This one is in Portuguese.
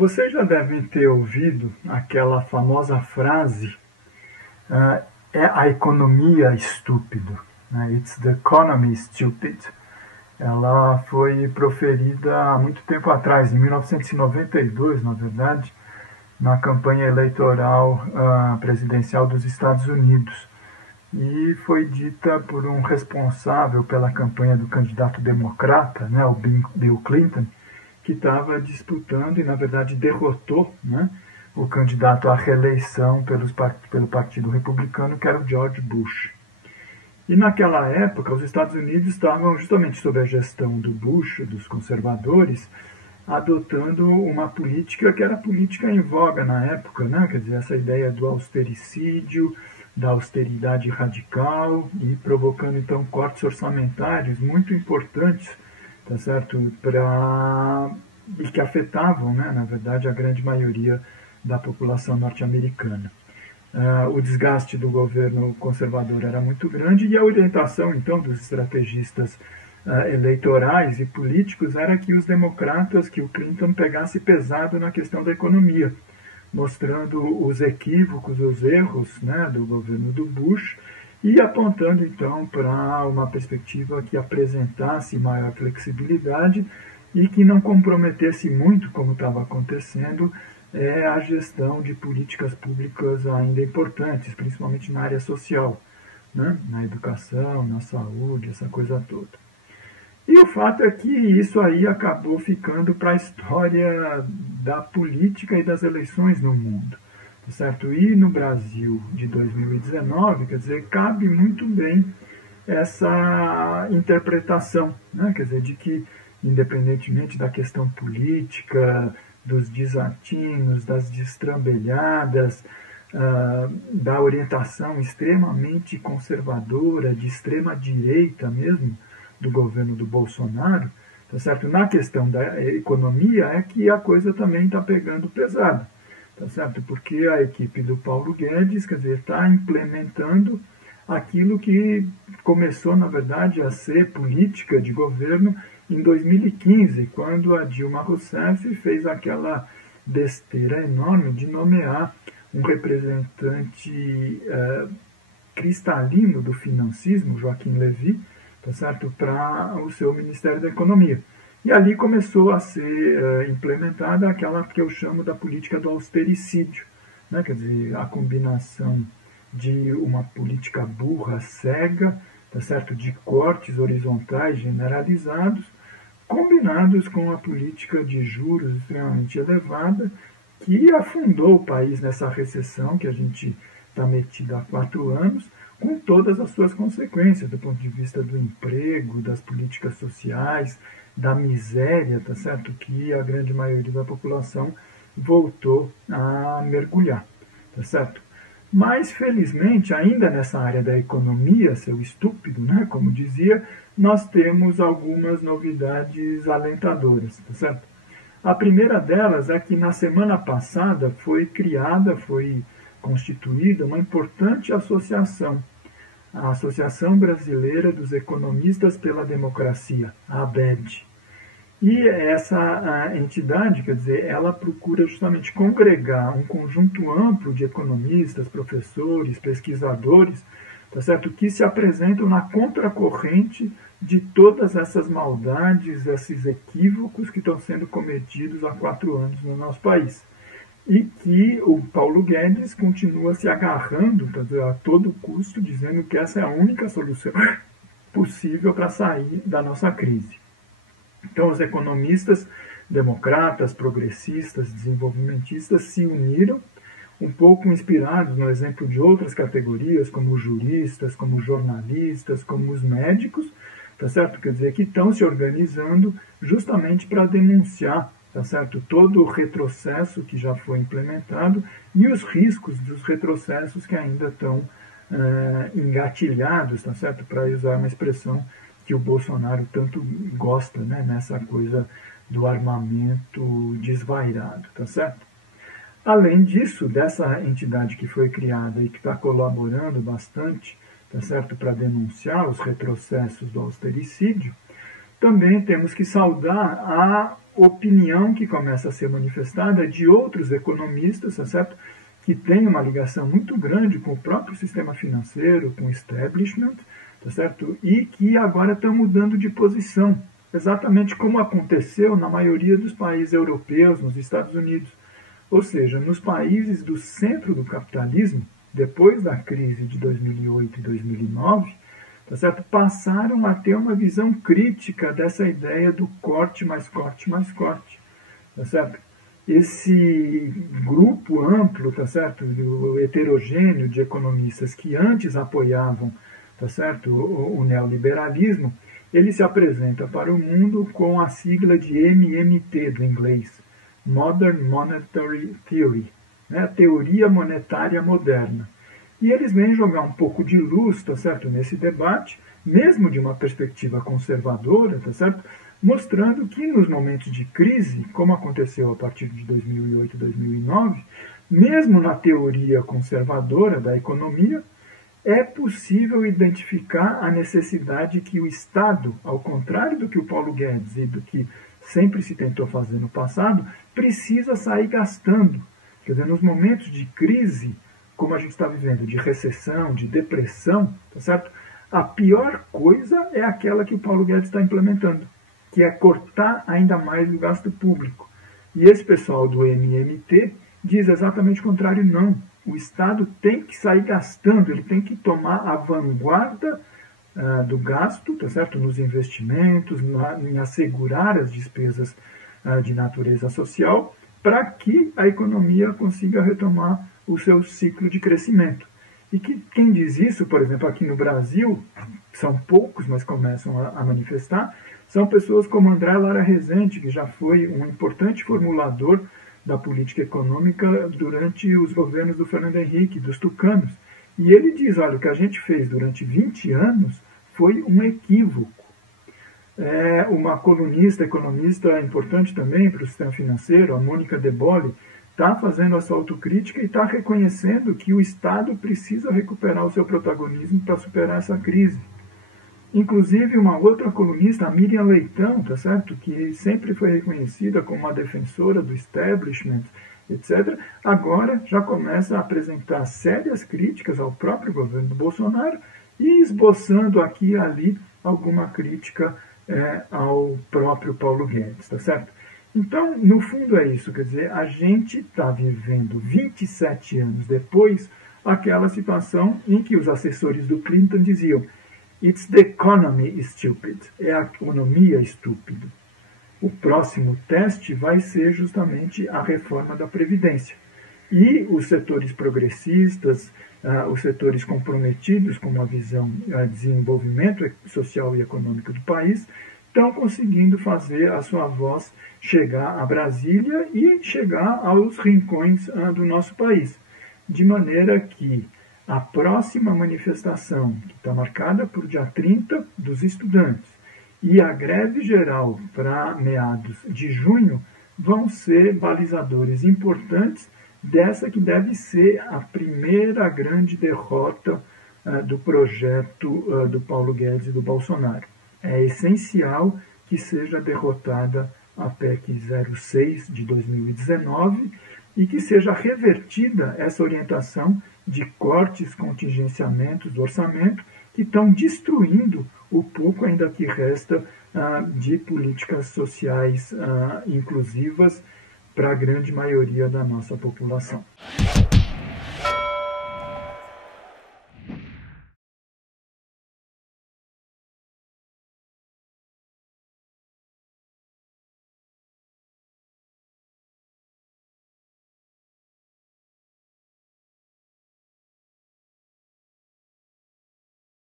Vocês já devem ter ouvido aquela famosa frase, é a economia estúpido, né? It's the economy stupid. Ela foi proferida há muito tempo atrás, em 1992, na verdade, na campanha eleitoral presidencial dos Estados Unidos. E foi dita por um responsável pela campanha do candidato democrata, né, o Bill Clinton, que estava disputando e, na verdade, derrotou, né, o candidato à reeleição pelo Partido Republicano, que era o George Bush. E naquela época, os Estados Unidos estavam justamente sob a gestão do Bush, dos conservadores, adotando uma política que era a política em voga na época, né? Quer dizer, essa ideia do austericídio, da austeridade radical e provocando então cortes orçamentários muito importantes, tá certo, e que afetavam, né, na verdade, a grande maioria da população norte-americana. O desgaste do governo conservador era muito grande e a orientação, então, dos estrategistas eleitorais e políticos era que os democratas, que o Clinton pegasse pesado na questão da economia, mostrando os equívocos, os erros, né, do governo do Bush e apontando, então, para uma perspectiva que apresentasse maior flexibilidade e que não comprometesse muito, como estava acontecendo, a gestão de políticas públicas ainda importantes, principalmente na área social, né? Na educação, na saúde, essa coisa toda. E o fato é que isso aí acabou ficando para a história da política e das eleições no mundo, tá certo? E no Brasil de 2019, quer dizer, cabe muito bem essa interpretação, né? Quer dizer, de que, independentemente da questão política, dos desatinos, das destrambelhadas, da orientação extremamente conservadora, de extrema direita mesmo, do governo do Bolsonaro, tá certo? Na questão da economia é que a coisa também está pegando pesado, tá certo? Porque a equipe do Paulo Guedes, quer dizer, está implementando aquilo que começou, na verdade, a ser política de governo em 2015, quando a Dilma Rousseff fez aquela besteira enorme de nomear um representante cristalino do financismo, Joaquim Levy, tá certo, para o seu Ministério da Economia. E ali começou a ser implementada aquela que eu chamo da política do austericídio, né? Quer dizer, a combinação de uma política burra, cega, tá certo, de cortes horizontais generalizados, combinados com a política de juros extremamente elevada, que afundou o país nessa recessão que a gente está metido há 4 anos, com todas as suas consequências, do ponto de vista do emprego, das políticas sociais, da miséria, tá certo? Que a grande maioria da população voltou a mergulhar, tá certo? Mas, felizmente, ainda nessa área da economia, seu estúpido, né, como dizia, nós temos algumas novidades alentadoras, tá certo? A primeira delas é que na semana passada foi constituída uma importante associação, a Associação Brasileira dos Economistas pela Democracia, a ABED. E essa entidade, quer dizer, ela procura justamente congregar um conjunto amplo de economistas, professores, pesquisadores, tá certo, que se apresentam na contracorrente de todas essas maldades, esses equívocos que estão sendo cometidos há 4 anos no nosso país. E que o Paulo Guedes continua se agarrando, tá dizer, a todo custo, dizendo que essa é a única solução possível para sair da nossa crise. Então, os economistas democratas, progressistas, desenvolvimentistas se uniram, um pouco inspirados no exemplo de outras categorias, como os juristas, como os jornalistas, como os médicos, tá certo? Quer dizer, que estão se organizando justamente para denunciar, tá certo, todo o retrocesso que já foi implementado e os riscos dos retrocessos que ainda estão engatilhados, tá certo, para usar uma expressão que o Bolsonaro tanto gosta, né, nessa coisa do armamento desvairado, tá certo? Além disso, dessa entidade que foi criada e que está colaborando bastante, tá certo, para denunciar os retrocessos do austericídio, também temos que saudar a opinião que começa a ser manifestada de outros economistas, tá certo? Que têm uma ligação muito grande com o próprio sistema financeiro, com o establishment, tá certo? E que agora estão mudando de posição, exatamente como aconteceu na maioria dos países europeus, nos Estados Unidos. Ou seja, nos países do centro do capitalismo, depois da crise de 2008 e 2009, tá certo? Passaram a ter uma visão crítica dessa ideia do corte mais corte mais corte. Tá certo? Esse grupo amplo, tá certo? Heterogêneo de economistas que antes apoiavam, tá certo? O neoliberalismo, ele se apresenta para o mundo com a sigla de MMT do inglês, Modern Monetary Theory, né? Teoria monetária moderna. E eles vêm jogar um pouco de luz, tá certo, nesse debate, mesmo de uma perspectiva conservadora, tá certo, mostrando que nos momentos de crise, como aconteceu a partir de 2008 e 2009, mesmo na teoria conservadora da economia, é possível identificar a necessidade que o Estado, ao contrário do que o Paulo Guedes e do que sempre se tentou fazer no passado, precisa sair gastando. Quer dizer, nos momentos de crise, como a gente está vivendo, de recessão, de depressão, tá certo? A pior coisa é aquela que o Paulo Guedes está implementando, que é cortar ainda mais o gasto público. E esse pessoal do MMT diz exatamente o contrário, não. O Estado tem que sair gastando, ele tem que tomar a vanguarda do gasto, tá certo? Nos investimentos, em assegurar as despesas de natureza social, para que a economia consiga retomar o seu ciclo de crescimento. E que quem diz isso, por exemplo, aqui no Brasil, são poucos, mas começam a manifestar, são pessoas como André Lara Rezende, que já foi um importante formulador da política econômica durante os governos do Fernando Henrique, dos tucanos. E ele diz, olha, o que a gente fez durante 20 anos foi um equívoco. Uma colunista, economista importante também para o sistema financeiro, a Mônica De Bolle, está fazendo a sua autocrítica e está reconhecendo que o Estado precisa recuperar o seu protagonismo para superar essa crise. Inclusive, uma outra colunista, a Miriam Leitão, tá certo? Que sempre foi reconhecida como uma defensora do establishment, etc., agora já começa a apresentar sérias críticas ao próprio governo do Bolsonaro e esboçando aqui e ali alguma crítica ao próprio Paulo Guedes, tá certo? Então, no fundo é isso, quer dizer, a gente está vivendo 27 anos depois aquela situação em que os assessores do Clinton diziam "It's the economy stupid", é a economia estúpida. O próximo teste vai ser justamente a reforma da Previdência. E os setores progressistas, os setores comprometidos com uma visão de desenvolvimento social e econômico do país, estão conseguindo fazer a sua voz chegar a Brasília e chegar aos rincões do nosso país. De maneira que a próxima manifestação, que está marcada por dia 30 dos estudantes, e a greve geral para meados de junho, vão ser balizadores importantes dessa que deve ser a primeira grande derrota do projeto do Paulo Guedes e do Bolsonaro. É essencial que seja derrotada a PEC 06 de 2019 e que seja revertida essa orientação de cortes, contingenciamentos do orçamento que estão destruindo o pouco ainda que resta de políticas sociais inclusivas para a grande maioria da nossa população.